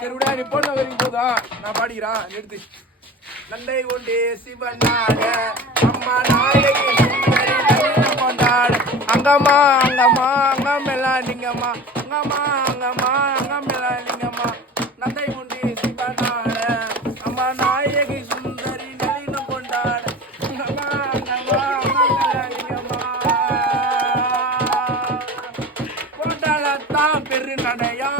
சரி விட நீ பொண்ணு வரைக்கும் போதும் நான் பாடிக்கிறான் நிறுத்து. நண்டை கொண்டே சிவனாக அம்மா நாயகி கொண்டாட அங்கம்மா அங்கம்மா அங்கமெல்லாம் நீங்கம்மா அங்கம்மா அங்கம்மா அங்கமெல்லாம் நீங்கம்மா நண்டை கொண்டே சிவனாக அம்மா நாயகி சுந்தரி நளினம் கொண்டாட அங்கம்மா அங்கம்மா அங்கமெல்லாம் நீங்கம்மா கொண்டாடத்தான் பெரு நடையா